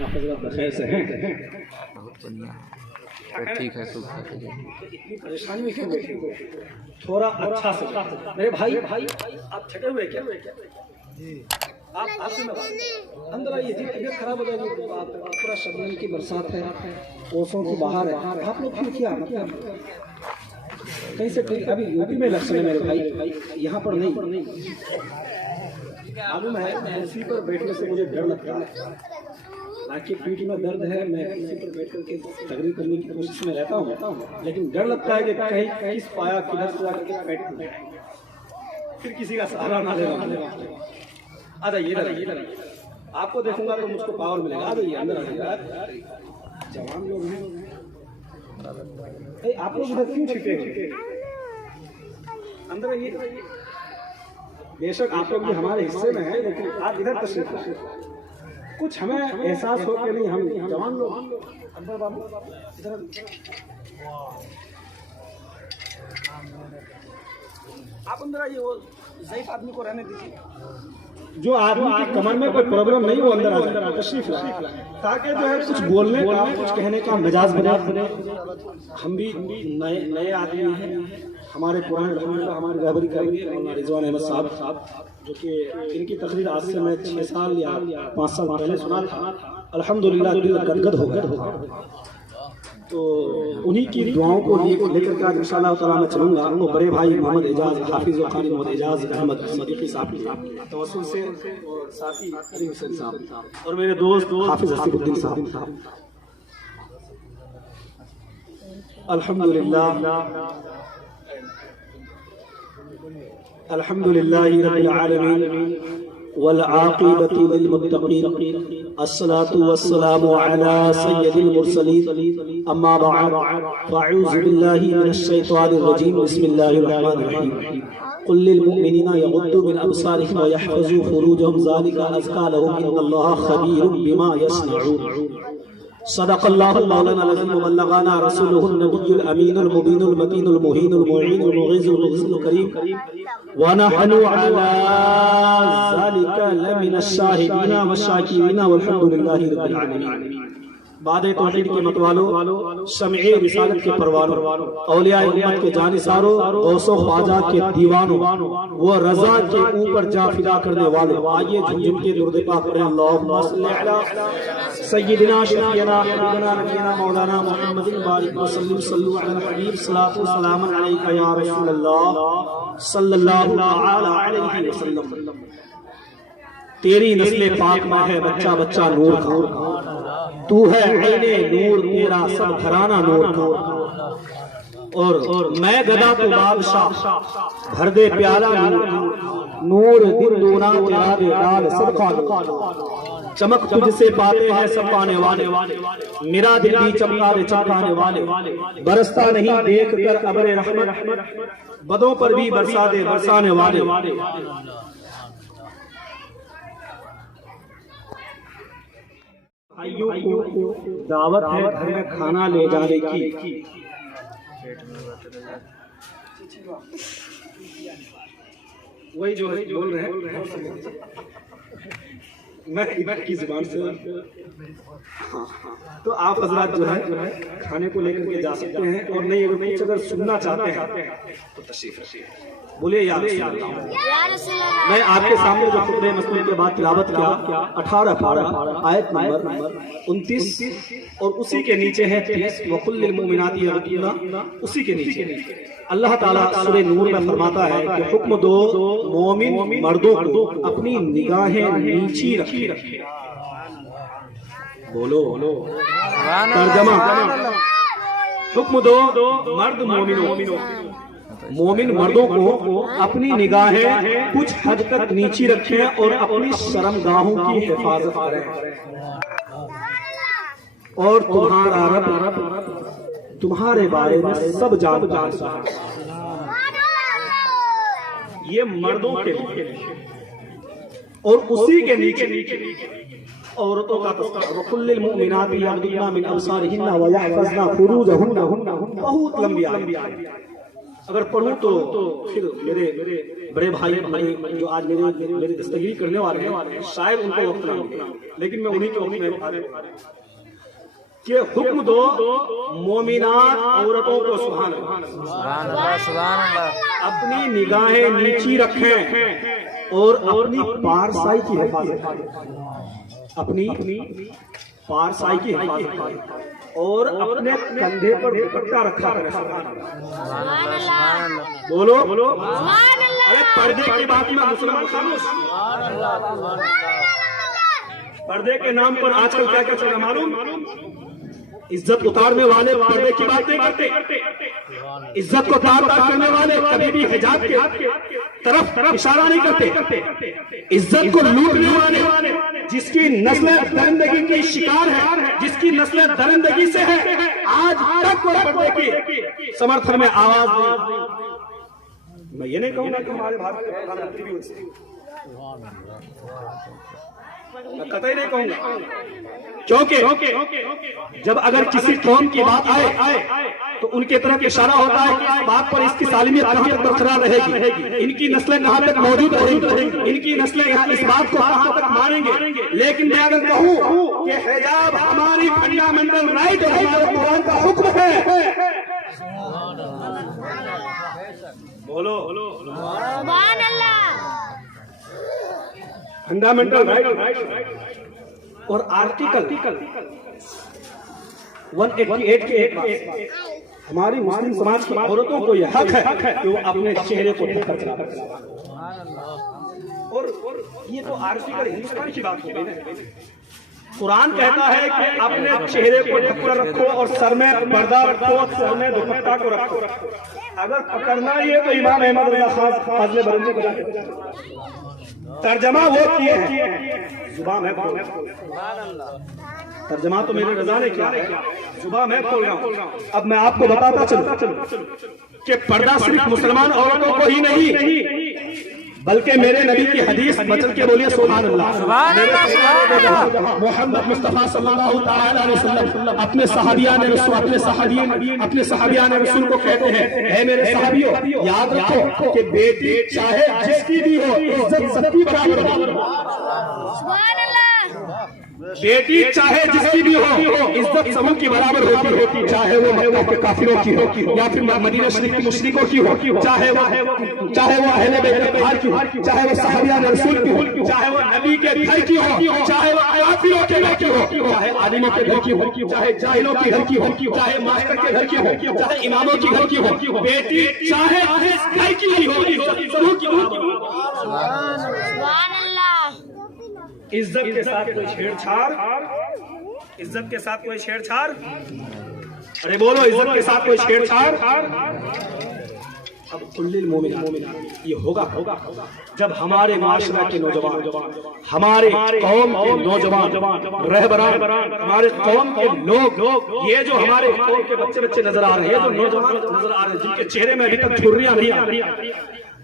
حضرت خیر سے ہیں؟ بہت بڑھیا ٹھیک ہے تو اتنی پریشانی میں کیوں بیٹھے ہو؟ تھوڑا اچھا سے میرے بھائی آپ تھکے ہوئے کیا؟ آپ سے میں بات اندر آئیے جی، طبیعت خراب ہو جائے گی، پورا شبنم کی برسات ہے، اوسوں کی باہر ہے، آپ لوگ کیوں کیا مطلب کہیں سے ابھی یو پی میں الیکشن ہے میرے بھائی، یہاں پر نہیں معلوم ہے، کرسی پر بیٹھنے سے مجھے ڈر لگتا ہے، باقی پیٹھ میں درد ہے، میں کرسی پر بیٹھ کر کے تقریر کرنے کی کوشش میں رہتا ہوں، لیکن ڈر لگتا ہے کہ کہیں کس پایا کدھر سے آ کر کے بیٹھ پھر کسی کا سہارا نہ لینا۔ آ جائیے ادھر، آپ کو دیکھوں گا تو مجھ کو پاور ملے گا۔ آ جائیے اندر، آ جائیے، جوان لوگ ہیں، آپ لوگ ادھر کیوں چھپے ہوئے؟ اندر آئیے، بے شک آپ لوگ بھی ہمارے حصے میں ہیں، لیکن آپ ادھر تشریف لائیں، کچھ ہمیں احساس ہو کہ نہیں ہم جوان لوگ اندر بابو ادھر، آپ اندر آئیے، وہ ضعیف آدمی کو رہنے دیجیے، جو آدمی کی کمر میں کوئی پرابلم نہیں وہ اندر آ جائے، تشریف لائیں تاکہ جو ہے کچھ بولنے کا کچھ کہنے کا مزاج بنے۔ ہم بھی نئے آدمی ہیں، ہمارے پرانے الحمدللہ ہماری رہبری کریں گے مولانا رضوان احمد صاحب، جو کہ ان کی تقریر آج سے میں 6 سال یا 5 سال پہلے سنا تھا، الحمدللہ دل گدگد ہو گیا، تو انہی کی دعاؤں کو لے کر کے آج انشاءاللہ تعالیٰ میں چلوں گا۔ وہ بڑے بھائی محمد اعجاز حافظ و قاری محمد اعجاز احمد صدیقی صاحب کی توسل سے، اور ساتھی علی حسین صاحب اور میرے دوست حافظ حسیب الدین صاحب، الحمدللہ رب العالمین والعاقبۃ للمتقین، الصلاۃ والسلام علی سید المرسلین، اما بعد فاعوذ باللہ من الشیطان الرجیم، بسم اللہ الرحمن الرحیم، قل للمؤمنین یغضوا من ابصارهم ویحفظوا فروجهم ذلک ازکیٰ لهم ان اللہ خبیر بما یصنعون۔ صدق اللہ مولانا العظیم وبلغنا رسولہ النبی الامین المبین المتین المہین المعین المغیث المغیث الکریم، ونحن علی ذلک لمن الشاہدین والشاکرین والحمدللہ رب العالمین۔ بعد توحید کے متوالو، شمع رسالت کے پروانوں، اولیاء امت کے جانثاروں، غوث و خواجہ کے دیوانوں، وہ رضا کے اوپر جا فدا کرنے والوں، آئیے جھنجھن کے درود پاک پڑھیں، اللہم صلی علی سیدنا شفیعنا حبیبنا نبینا مولانا محمد بارک وسلم، صلو علی الحبیب، صلاۃ و سلام علیک یا رسول اللہ صلی اللہ تعالی علیہ وسلم۔ تیری نسل پاک میں ہے بچہ بچہ نور کا، تو ہے عین نور، تیرا سب گھرانہ نور کا، اور میں گدا تو بادشاہ، بھر دے پیالہ نور، دن دونا تیرا دے ڈال صدقہ نور، چمک تجھ سے پاتے ہیں سب پانے والے، میرا دل بھی چمکا دے چمکانے والے، برستا نہیں دیکھ کر ابر رحمت، بدوں پر بھی برسا دے برسانے والے۔ بھائیوں کو دعوت ہے گھر میں کھانا لے جانے کی، وہی جو بول رہے ہیں میں عبادت کی زبان سے، تو آپ حضرات جو ہے کھانے کو لے کر کے جا سکتے ہیں، اور نہیں کچھ اگر سننا چاہتے ہیں تو تشریف رکھیے، بولیے یا رسول اللہ۔ میں آپ کے سامنے جو خطبہ مسئلے کے بعد تلاوت کیا 18 پارہ آیت نمبر 29 اور اسی کے نیچے ہے 30، وَقُلْ لِلْمُؤْمِنَاتِ يَغْضُضْنَ، اسی کے نیچے اللہ تعالیٰ سورہ نور میں فرماتا ہے کہ حکم دو مومن مردوں کو اپنی نگاہیں نیچی رکھیں۔ بولو ترجمہ، حکم دو مرد مومن مردوں کو اپنی نگاہیں کچھ حد تک نیچی رکھیں اور اپنی شرمگاہوں کی حفاظت کریں، اور تمہارا رب تمہارے بارے میں سب جانتا ہے۔ یہ مردوں کے لیے، اور اسی کے نیچے عورتوں کا تذکرہ، وَقُلْ لِلْمُؤْمِنَاتِ يَغْضُضْنَ مِنْ أَبْصَارِهِنَّ وَيَحْفَظْنَ فُرُوجَهُنَّ، بہت لمبی آیت، اگر پڑھوں تو پھر میرے بڑے بھائی جو آج میری دستگیری کرنے والے ہیں شاید ان کو وقت نہ ملے، لیکن میں انہیں کے وقت میں بتا دوں کہ حکم دو مومنات عورتوں کو سبحان اللہ سبحان اللہ اپنی نگاہیں نیچی رکھیں اور اپنی پارسائی کی حفاظت کریں، اپنی پارسائی کی حفاظت کریں اور اپنے کندھے پر دوپٹہ رکھا کریں۔ سبحان اللہ بولو ارے پردے کی بات میں مسلمان خاموش، پردے کے نام پر آج کل کیا کیا چل رہا معلوم؟ عزت اتارنے والے پردے کی بات نہیں کرتے، عزت کو تار کرنے والے کبھی بھی حجاب کے طرف اشارہ نہیں کرتے، عزت کو لوٹنے والے جس کی نسل درندگی کی شکار ہے، جس کی نسل درندگی سے ہے، آج تک وہ پردے کی سمرتھن میں آواز نہیں۔ میں یہ نہیں کہوں گا کہ ہمارے بھارت کے پردھان منتری بھی ویسے، میں قطعی نہیں کہوں گا، کیونکہ جب اگر کسی قوم کی بات آئے تو ان کے طرف اشارہ ہوتا ہے کہ اس بات پر اس کی سالمیت کہاں تک برقرار رہے گی، ان کی نسلیں کہاں تک موجود رہیں گی، ان کی نسلیں اس بات کو کہاں تک مانیں گے۔ لیکن میں اگر کہوں کہ حجاب ہماری فنڈامنٹل رائٹ اور ہمارے قرآن کا حکم ہے، بولو سبحان اللہ فنڈامنٹل رائٹ اور آرٹیکل 188 کے ایک ہماری مسلم سماج کی عورتوں کو یہ حق ہے کہ وہ اپنے چہرے کو ڈھک کر چلا کریں، اور یہ تو آرٹیکل ہندوستان کی بات ہو گئی نا۔ قرآن کہتا ہے کہ اپنے چہرے کو ڈھک کر رکھو اور سر میں پردہ رکھو، سر میں دوپٹہ کو رکھو۔ اگر پکڑنا ہی ہے تو امام احمد رضا خان فاضل برندی کو جا کے ترجمہ وہ کیے ہیں، زبان میں کھول ترجمہ تو میرے رضا نے کیا ہے، زبان میں کھول رہا ہوں۔ اب میں آپ کو بتاتا چلوں کہ پردہ صرف مسلمان عورتوں کو ہی نہیں بلکہ میرے نبی کی حدیث بچن کے بولیے سبحان اللہ، محمد مصطفیٰ صلی اللہ تعالی علیہ وسلم اپنے صحابیان رسول کو کہتے ہیں، اے میرے صحابیوں یاد رکھو کہ بیٹی چاہے جس کی بھی ہو عزت سب کی برابر ہے، سبحان اللہ بیٹی چاہے جس کی بھی ہو عزت سب کی برابر ہوتی ہے، چاہے وہ مکہ کے کافروں کی ہو یا پھر مدینہ شریف کی مشرکوں کی ہو، چاہے وہ اہل بیت اطہار کی ہو، چاہے وہ صحابیان رسول کی ہو، چاہے وہ نبی کے گھر کی ہو، چاہے وہ کافروں کے گھر کی ہو، چاہے عالموں کے گھر کی ہو، چاہے جاہلوں کے گھر کی ہو، چاہے ماسٹر کے گھر کی ہو، چاہے اماموں کے گھر کی ہو، بیٹی چاہے جس گھر کی بھی ہو عزت سب کی برابر ہو۔ سبحان اللہ عزت کے ساتھ کوئی چھیڑ چھاڑ، عزت کے ساتھ کوئی چھیڑ چھاڑ، ارے بولو عزت کے ساتھ کوئی چھیڑ چھاڑ۔ اب کل المومنات یہ ہوگا جب ہمارے معاشرہ کے نوجوان، ہمارے قوم کے نوجوان رہبران، ہمارے قوم کے لوگ، یہ جو ہمارے قوم کے بچے نظر آ رہے ہیں، جو نوجوان نظر آ رہے ہیں، جن کے چہرے میں ابھی تک جھریاں نہیں آ رہی،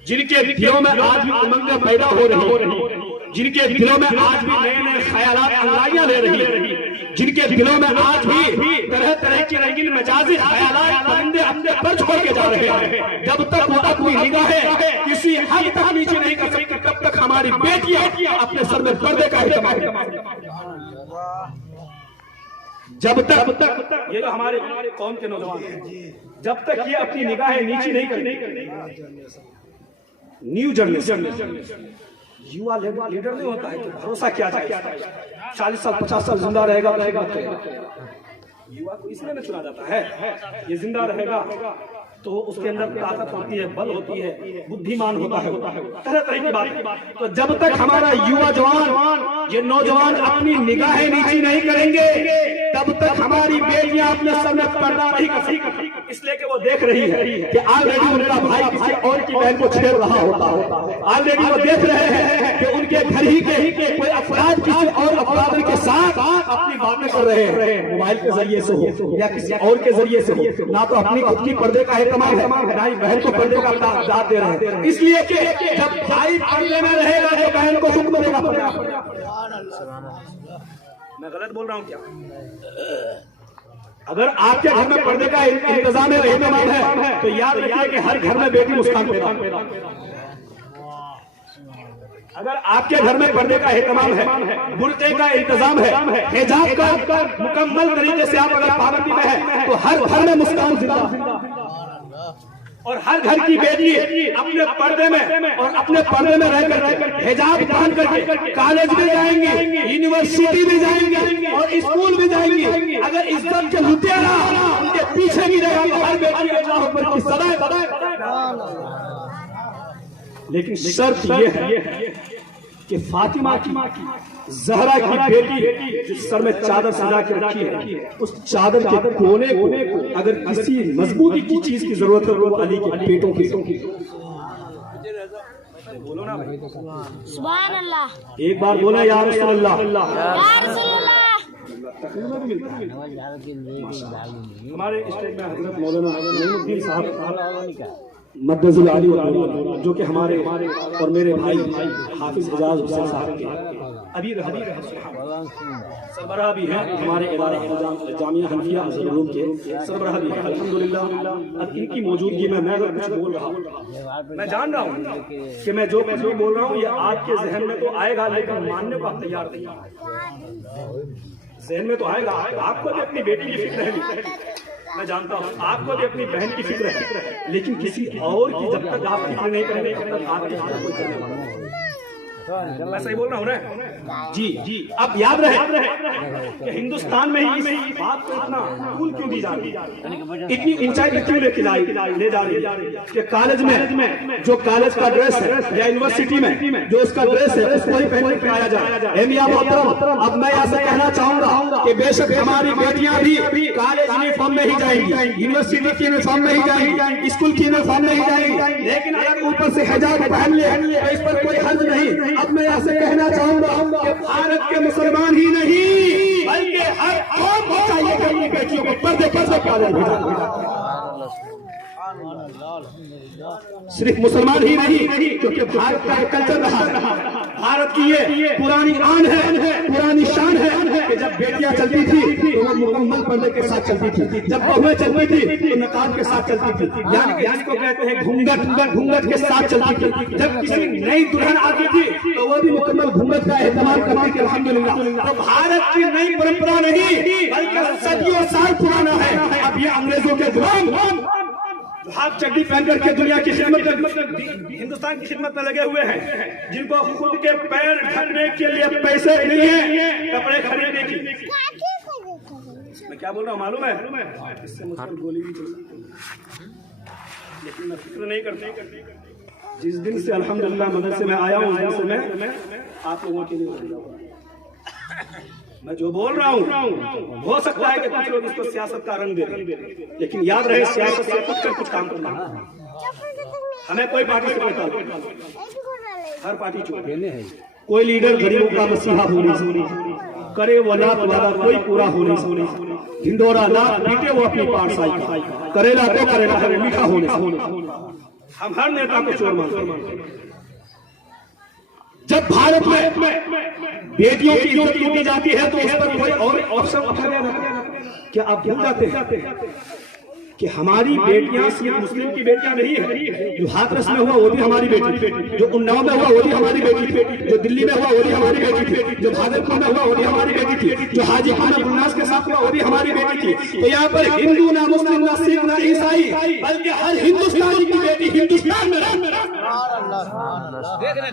جن کے دلوں میں آج بھی امنگیں پیدا ہو رہی، جن کے دلوں میں آج بھی نئے نئے خیالات انگائیاں لے رہی، جن کے دلوں میں آج بھی طرح طرح کی رنگین مجازی خیالات پرندے اپنے پر چھوڑ کے جا رہے ہیں، جب تک وہ اپنی نگاہیں کسی حد تک نیچے نہیں کر سکتے تب تک ہماری بیٹیاں اپنے سر میں پردے کا اہتمام کریں، جب تک یہ جو ہمارے قوم کے نوجوان ہیں، جب تک یہ اپنی نگاہیں نیچی نہیں کریں، نیو جنریشن یووا لیڈر نہیں ہوتا ہے کہ بھروسہ کیا جائے، 40 سال 50 سال زندہ رہے گا، یووا کو اس لیے نہ چنا جاتا ہے، یہ زندہ رہے گا تو اس کے اندر طاقت ہوتی ہے، بل ہوتی ہے، بدھیمان ہوتا ہے، طرح طرح کی بات۔ تو جب تک ہمارا یووا جوان، یہ نوجوان اپنی نگاہیں نیچی نہیں کریں گے تب تک ہماری بیٹیاں اپنے سر میں پردہ نہیں کر سکتی، اس لیے کہ وہ دیکھ رہی ہے کہ آلریڈی ان کا بھائی کسی اور کی بہن کو چھیڑ رہا ہوتا ہے، آلریڈی وہ دیکھ رہے ہیں کہ ان کے گھر ہی کے کوئی افراد کسی اور افراد کے ساتھ اپنی باتیں کر رہے ہیں، موبائل کے ذریعے سے ہو یا کسی اور کے ذریعے سے ہو، نہ تو اپنی خود کی پردے کا اہتمام ہے، نہ ہی بہن کو پردے کا داد دے رہے ہیں، اس لیے کہ جب بھائی پردے میں رہے گا تو بہن کو حکم دے گا۔ میں غلط بول رہا ہوں کیا؟ اگر آپ کے گھر میں پردے کا انتظام ہے، اہتمام ہے، تو یاد رکھیے کہ ہر گھر میں بیٹی مسکان پیدا۔ اگر آپ کے گھر میں پردے کا اہتمام ہے، برقعے کا انتظام ہے، حجاب کا مکمل طریقے سے آپ اگر پابندی میں ہے تو ہر گھر میں مسکان زندہ، اور ہر گھر کی بیٹی اپنے پردے میں اور اپنے پردے میں رہ کر حجاب پہن کر کے کالج میں جائیں گے، یونیورسٹی میں جائیں گے اور اسکول میں جائیں گے. اگر عزت کے لٹیرا ان کے پیچھے بھی رہے گا تو ہر بیٹی اللہ اکبر کی سدائے. لیکن شرط یہ ہے کہ فاطمہ کی زہرا کی بیٹی جس سر میں چادر سجا کے رکھی ہے، اس چادر کے کونے کو اگر کسی مضبوطی کی چیز کی ضرورت ہے وہ علی کے بیٹوں کی. بولو نا سبحان اللہ. ایک بار بولا یا رسول اللہ. یا رسول اللہ. ہمارے اسٹیٹ میں حضرت مولانا نعیم الدین صاحب مدذ العالی جو کہ ہمارے اور میرے بھائی حافظ اعجاز حسین صاحب کے ابھی سربراہ بھی ہیں، ہمارے ادارہ جامعہ حنفیہ العلوم کے سربراہ بھی ہیں الحمدللہ. اب ان کی موجودگی میں اگر کچھ بول رہا ہوں، میں جان رہا ہوں کہ میں جو کچھ بھی بول رہا ہوں یہ آپ کے ذہن میں تو آئے گا، لیکن ماننے کو آپ تیار نہیں. ذہن میں تو آئے گا، آپ کو بھی اپنی بیٹی کی فکر ہے، میں جانتا ہوں آپ کو بھی اپنی بہن کی فکر ہے، لیکن کسی اور کی جب تک آپ فکر نہیں کریں گے تب تک آپ کی فکر کوئی کرنے والا نہیں. میں صحیح بول رہا ہوں نا؟ جی اب یاد رہے کہ ہندوستان میں ہی بات کو اتنا پھول کیوں دی جا رہی ہے، اتنی اونچائی کیوں لے جا رہی ہے کہ کالج میں جو کالج کا ڈریس ہے یا یونیورسٹی میں جو اس کا ڈریس ہے اس کو ہی پہن کر آیا جائے. اے میاں محترم، اب میں ایسا کہنا چاہوں گا کہ بے شک ہماری بیٹیاں بھی کالج یونیفارم میں ہی جائیں گی، یونیورسٹی کی یونیفارم میں ہی جائیں گی، اسکول کی یونیفارم میں ہی جائیں گی، لیکن اگر اوپر سے حجاب پہن لے تو اس پر کوئی حرج نہیں. اب میں ایسے کہنا چاہوں گا کہ بھارت کے مسلمان ہی نہیں بلکہ ہر قوم کو چاہیے کہ اپنی بیٹیوں کو پردے پر کالج بھیجا. صرف مسلمان ہی نہیں کیونکہ بھارت کا ایک کلچر رہا، بھارت کی یہ پرانی آن ہے، پرانی شان ہے کہ جب بیٹیاں چلتی تھی تو وہ مکمل پردے کے ساتھ چلتی تھی، جب بہویں چلتی تھی تو نقاب کے ساتھ چلتی تھی، یعنی اس کو کہتے ہیں گھونگھٹ کے ساتھ چلتی تھی. جب کسی نئی دلہن آتی تھی تو وہ بھی مکمل گھونگھٹ کا اہتمام کرتی تھی الحمدللہ. تو بھارت کی نئی پرمپرا نہیں بلکہ صدیوں سال پرانا ہے. اب یہ انگریزوں کے غلام ہاتھ چڈی پہن کر کے دنیا کی خدمت ہندوستان کی خدمت میں لگے ہوئے ہیں، جن کو خود کے پیر ڈھکنے کے لیے پیسے نہیں ہیں کپڑے خریدنے کی. میں کیا بول رہا ہوں معلوم ہے؟ اس سے مجھ پر گولی بھی چل سکتی ہے، لیکن میں فکر نہیں کرتا. جس دن سے الحمدللہ مدرسے میں آیا ہوں اس دن سے میں آپ لوگوں کے لیے میں جو بول رہا ہوں ہو سکتا ہے کہ کچھ لوگ اس کو سیاست کا رنگ دیں، لیکن یاد رہے سیاست سے کچھ کام کرنا ہمیں کوئی پارٹی سے ہر پارٹی چاہیے. کوئی لیڈر غریبوں کا مسیحا ہو نہیں کرے وہ نات وعدہ کوئی پورا ہو نہیں، ہندورا نات پیٹے وہ اپنی پارسائی کریلا تو کریلا ہے میٹھا ہو نہیں. ہم ہر نیتا کو چور مانتے ہیں. جب بھارت میں بیٹیوں کی عزت لوٹی جاتی ہے تو اس پر کوئی اور آپشن اٹھایا جاتا ہے کیا آپ بھول جاتے ہیں کہ ہماری بیٹیاں صرف مسلم کی بیٹیاں نہیں ہیں. جو ہاتھرس میں ہوا وہ بھی ہماری بیٹی، جو اناؤ میں ہوا وہ بھی ہماری بیٹی، جو دلی میں ہوا وہ بھی ہماری بیٹی تھی، جو بھاگلپور میں ہوا وہ بھی ہماری بیٹی تھی، جو حاجی خانہ گلناس کے ساتھ ہوا وہ بھی ہماری بیٹی تھی. تو یہاں پر ہندو نہ مسلم نہ سکھ نہ عیسائی بلکہ ہر ہندوستانی کی بیٹی ہندوستان میں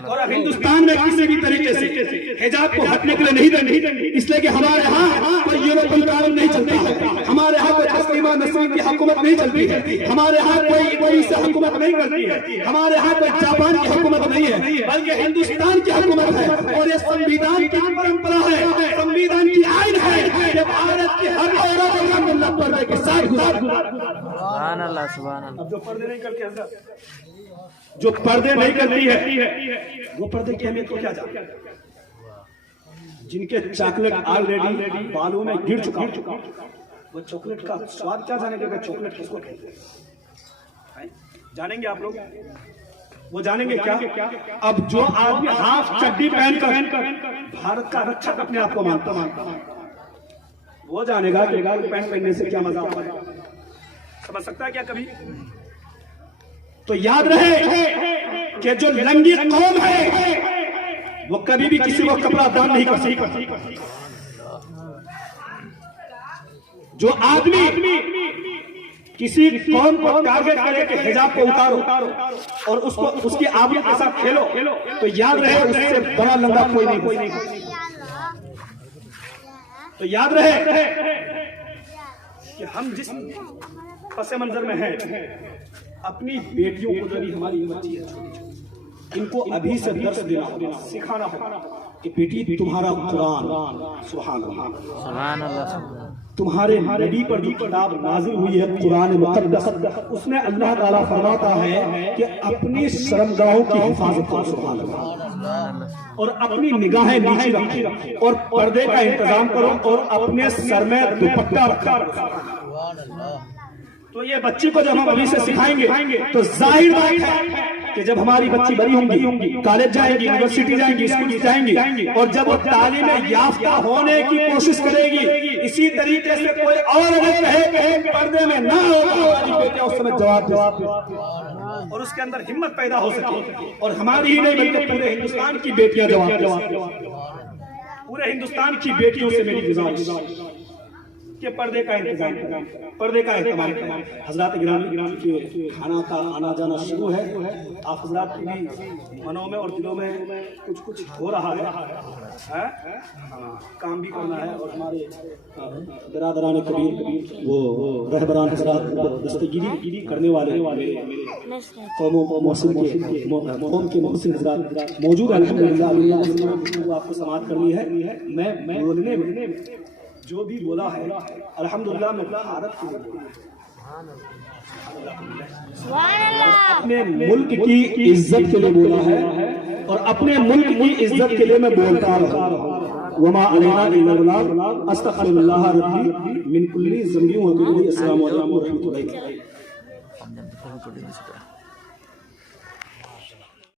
اور ہندوستان میں کسی بھی طریقے سے حجاب کو ہٹنے کے لیے نہیں دیں گے، اس لیے کہ ہمارے ہاں کوئی یورپین قانون نہیں چلتا ہے، ہمارے ہاں کوئی تسلیمہ نسرین کی حکومت نہیں چلتی ہے، ہمارے ہاں کوئی سے حکومت نہیں کرتی ہے، ہمارے ہاں کوئی جاپان کی حکومت نہیں ہے بلکہ ہندوستان کی حکومت ہے. اور یہ سنویدھان کی پرمپرا ہے، سنویدھان کی آئین ہے کہ بھارت کی ہر عورت الحمدللہ پردے کے ساتھ سبحان اللہ سبحان اللہ. اب جو پردے نہیں کرتی جو پردے نہیں کرتی ہے وہ پردے کی اہمیت کو کیا جانتے ہیں؟ جن کے چاکلیٹ آلریڈی بالوں میں گر چکا وہ چاکلیٹ کا سواد کیا جانے گا؟ چاکلیٹ کس کو کہتے ہیں جانیں گے آپ لوگ؟ وہ جانیں گے کیا؟ اب جو آدمی ہاف چڈی پہن کر بھارت کا رکشک اپنے آپ کو مانتا وہ جانے گا کہ پینٹ پہننے سے کیا مزہ آتا ہے. سمجھ سکتا ہے کیا کبھی؟ تو یاد رہے کہ جو لنگی قوم ہے وہ کبھی بھی کسی کو کپڑا دان نہیں کر سکتا. جو آدمی کسی قوم کو ٹارگٹ کرے کہ حجاب کو اتارو اور اس کی آبرو کے ساتھ کھیلو تو یاد رہے اس سے بڑا لنگڑا کوئی نہیں. تو یاد رہے کہ ہم جس پس منظر میں ہیں اپنی بیٹیوں کو جو بھی ہماری بچی ہے ان کو ابھی سے درس دینا ہوگا, سکھانا ہوگا کہ بیٹی تمہارا قرآن سبحان اللہ تمہارے نبی پر جو کتاب نازل ہوئی ہے قرآن مقدس اس میں اللہ تعالیٰ فرماتا ہے کہ اپنی شرمگاہوں کی حفاظت کرو سبحان اللہ اور اپنی نگاہیں نیچے رکھو اور پردے کا انتظام کرو اور اپنے سر میں دوپٹہ رکھو. تو یہ بچی کو جب ہم ابھی سے سکھائیں گے تو ظاہر بات ہے کہ جب ہماری بچی بڑی ہوں گی کالج جائیں گی یونیورسٹی جائیں گی اسکول جائیں گی اور جب وہ تعلیم یافتہ ہونے کی کوشش کرے گی اسی طریقے سے کوئی اور اگر کہے کہ پردے میں نہ ہو ہماری بیٹیاں اس سمجھ جواب دے اور اس کے اندر ہمت پیدا ہو سکے اور ہماری ہی نہیں بلکہ پورے ہندوستان کی بیٹیاں جواب پورے ہندوستان کی بیٹیوں سے میری گزارش کہ پردے کا انتظام کریں, پردے کا اہتمام کریں. حضرات گرامی کے کھانا کا آنا جانا شروع ہے. آپ حضرات کی بھی منوں میں اور دلوں میں کچھ ہو رہا ہے, کام بھی کرنا ہے اور ہمارے برادران کبیر وہ رہبران حضرات دستگیری کرنے والے قوم کے محسن حضرات موجود ہیں الحمدللہ. آپ کو سماعت کرنی ہے. میں بولنے میں جو بھی بولا ہے الحمدللہ میں بھارت کی اپنے ملک کی عزت کے لیے بولا ہے اور اپنے ملک کی عزت کے لیے میں بولتا رہا. وما علینا الا البلاغ استغفر اللہ ربی من کل ذنب و توب. السلام علیکم و رحمۃ اللہ.